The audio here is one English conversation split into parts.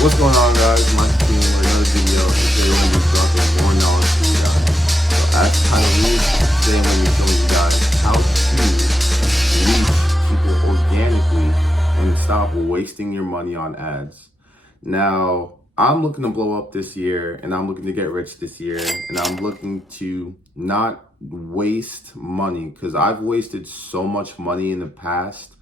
What's going on, guys? My team with another video. Today we're going to be dropping more knowledge for you guys. So as the title reads, today I'm going to be showing you guys how to reach people organically and stop wasting your money on ads. Now, I'm looking to blow up this year, and I'm looking to get rich this year, and I'm looking to not waste money because I've wasted so much money in the past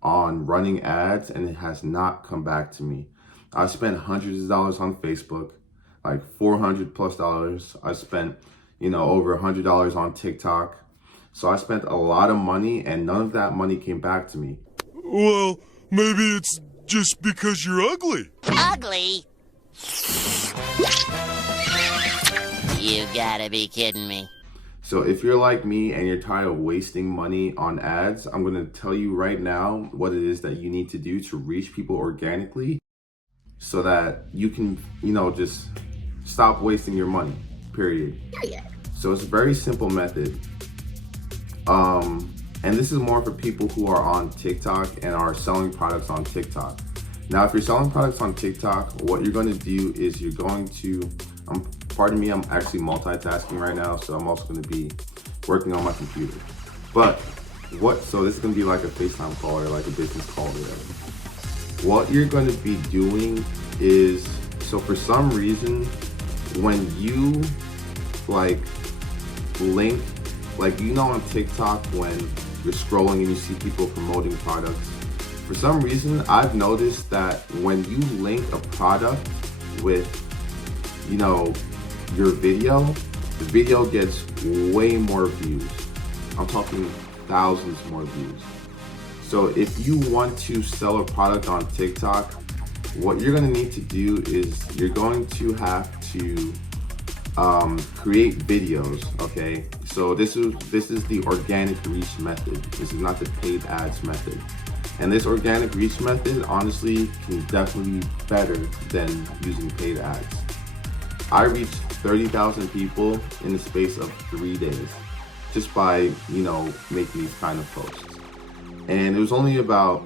on running ads, and it has not come back to me. I spent hundreds of dollars on Facebook, like $400+. I spent, over $100 on TikTok. So I spent a lot of money, and none of that money came back to me. Well, maybe it's just because you're ugly. Ugly? You gotta be kidding me. So if you're like me and you're tired of wasting money on ads, I'm going to tell you right now what it is that you need to do to reach people organically so that you can, just stop wasting your money, period. So it's a very simple method. And this is more for people who are on TikTok and are selling products on TikTok. Now, if you're selling products on TikTok, what you're going to do is you're going to, pardon me, I'm actually multitasking right now, so I'm also going to be working on my computer. So this is going to be like a FaceTime call or like a business call or whatever. What you're going to be doing is, so for some reason, when you link, on TikTok when you're scrolling and you see people promoting products, for some reason, I've noticed that when you link a product with, your video, the video gets way more views. I'm talking thousands more views. So if you want to sell a product on TikTok, what you're going to need to do is you're going to have to create videos, okay? So this is the organic reach method. This is not the paid ads method. And this organic reach method, honestly, can definitely be better than using paid ads. I reached 30,000 people in the space of 3 days just by, making these kind of posts. And it was only about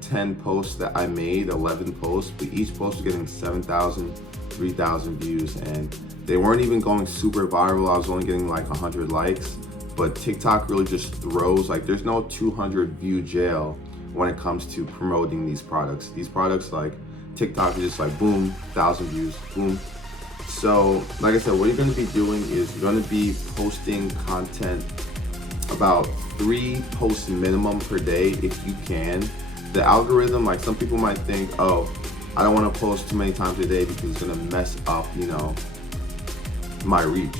10 posts that I made, 11 posts, but each post was getting 7,000, 3,000 views, and they weren't even going super viral. I was only getting like 100 likes, but TikTok really just throws, there's no 200 view jail when it comes to promoting these products. These products, TikTok is just boom, 1,000 views, boom. So, like I said, what you're gonna be doing is you're gonna be posting content about 3 posts minimum per day if you can. The algorithm, some people might think, oh, I don't want to post too many times a day because it's gonna mess up, my reach.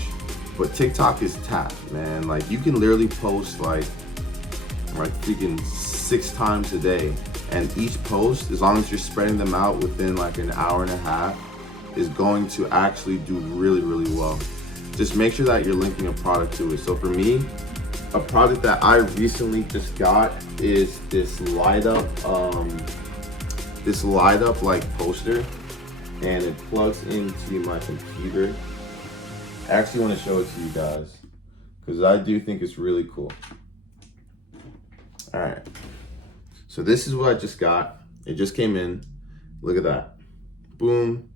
But TikTok is tapped, man. You can literally post freaking 6 times a day, and each post, as long as you're spreading them out within an hour and a half, is going to actually do really, really well. Just make sure that you're linking a product to it. So for me, a product that I recently just got is this light up poster, and it plugs into my computer. I actually want to show it to you guys because I do think it's really cool. All right, so this is what I just got. It just came in. Look at that. Boom,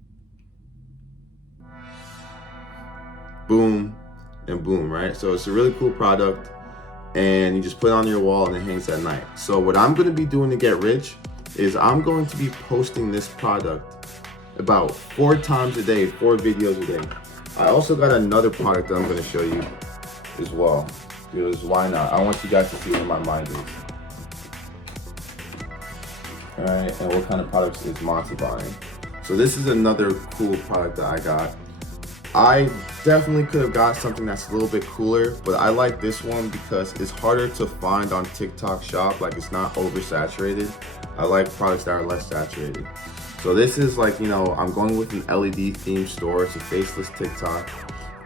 boom, and boom, right? So it's a really cool product, and you just put it on your wall and it hangs at night. So what I'm going to be doing to get rich is I'm going to be posting this product about 4 times a day, 4 videos a day. I also got another product that I'm going to show you as well, because why not? I want you guys to see where my mind is. All right, and what kind of products is Monty buying? So this is another cool product that I got. I definitely could have got something that's a little bit cooler, but I like this one because it's harder to find on TikTok Shop. It's not oversaturated. I like products that are less saturated. So this is I'm going with an LED themed store. It's a faceless TikTok.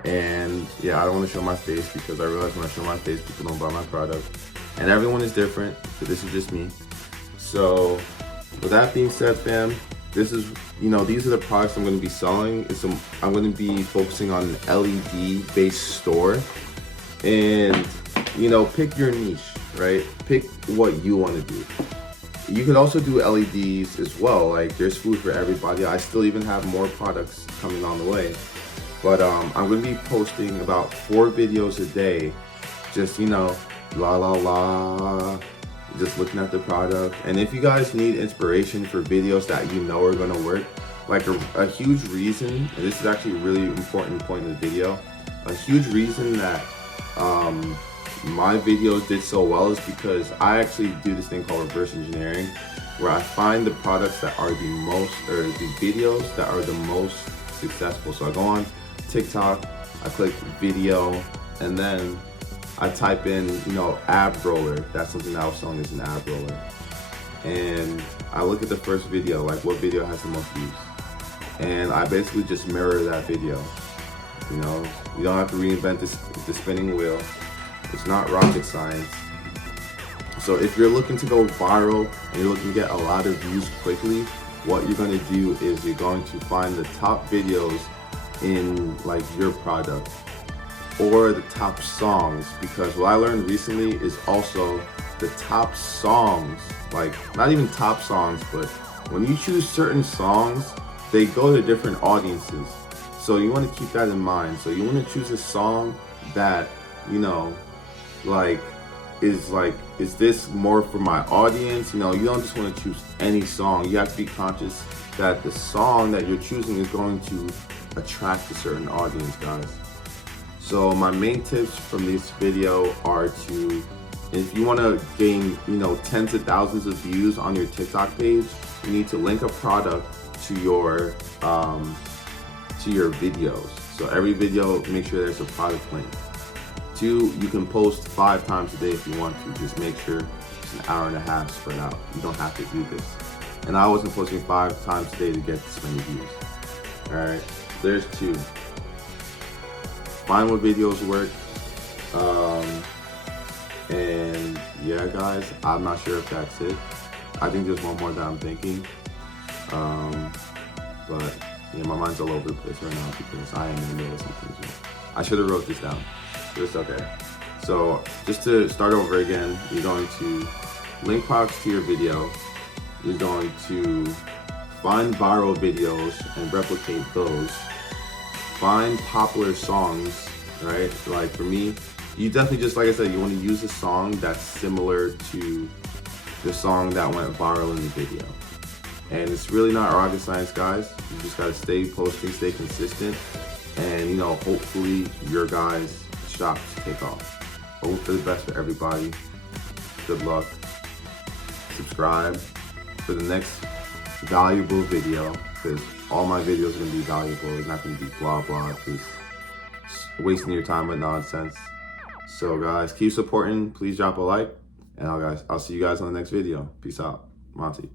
And yeah, I don't want to show my face because I realize when I show my face, people don't buy my product. And everyone is different, so this is just me. So with that being said, fam, this is, these are the products I'm going to be selling. I'm going to be focusing on an LED based store, and pick your niche, right? Pick what you want to do. you could also do LEDs as well. Like there's food for everybody. I still even have more products coming on the way. But I'm gonna be posting about 4 videos a day. Just, you know, la la la, just looking at the product. And if you guys need inspiration for videos that you know are gonna work, like a huge reason, and this is actually a really important point in the video, a huge reason that my videos did so well is because I actually do this thing called reverse engineering, where I find the products that are the most, or the videos that are the most successful. So I go on TikTok, I click video, and then I type in, you know, ab roller. That's something that I was selling as an ab roller. And I look at the first video, like what video has the most views. And I basically just mirror that video. You know, you don't have to reinvent the spinning wheel. It's not rocket science. So if you're looking to go viral and you're looking to get a lot of views quickly, what you're gonna do is you're going to find the top videos in like your product or the top songs, because what I learned recently is also the top songs, like not even top songs, but when you choose certain songs, they go to different audiences. So you want to keep that in mind. So you want to choose a song that, you know, is this more for my audience? You know, you don't just want to choose any song. You have to be conscious that the song that you're choosing is going to attract a certain audience, guys. So my main tips from this video are to, if you want to gain, you know, tens of thousands of views on your TikTok page, you need to link a product to your videos. So every video, make sure there's a product link. 2, you can post 5 times a day if you want to. Just make sure it's an hour and a half spread out. You don't have to do this. And I wasn't posting 5 times a day to get this many views. All right, there's 2. Find what videos work. And yeah, guys, I'm not sure if that's it. I think there's one more that I'm thinking. But yeah, my mind's all over the place right now because I am in the middle of something. So I should have wrote this down, but it's okay. So just to start over again, you're going to link products to your video. You're going to find viral videos and replicate those. Find popular songs, right? Like for me, you definitely, just like I said, you want to use a song that's similar to the song that went viral in the video. And it's really not rocket science, guys. You just gotta stay posting, stay consistent, and you know, hopefully your guys' shops take off. Hope for the best for everybody. Good luck. Subscribe for the next valuable video, because all my videos are gonna be valuable. It's not gonna be blah blah, just wasting your time with nonsense. So guys, keep supporting. Please drop a like, and I'll see you guys on the next video. Peace out. Monty.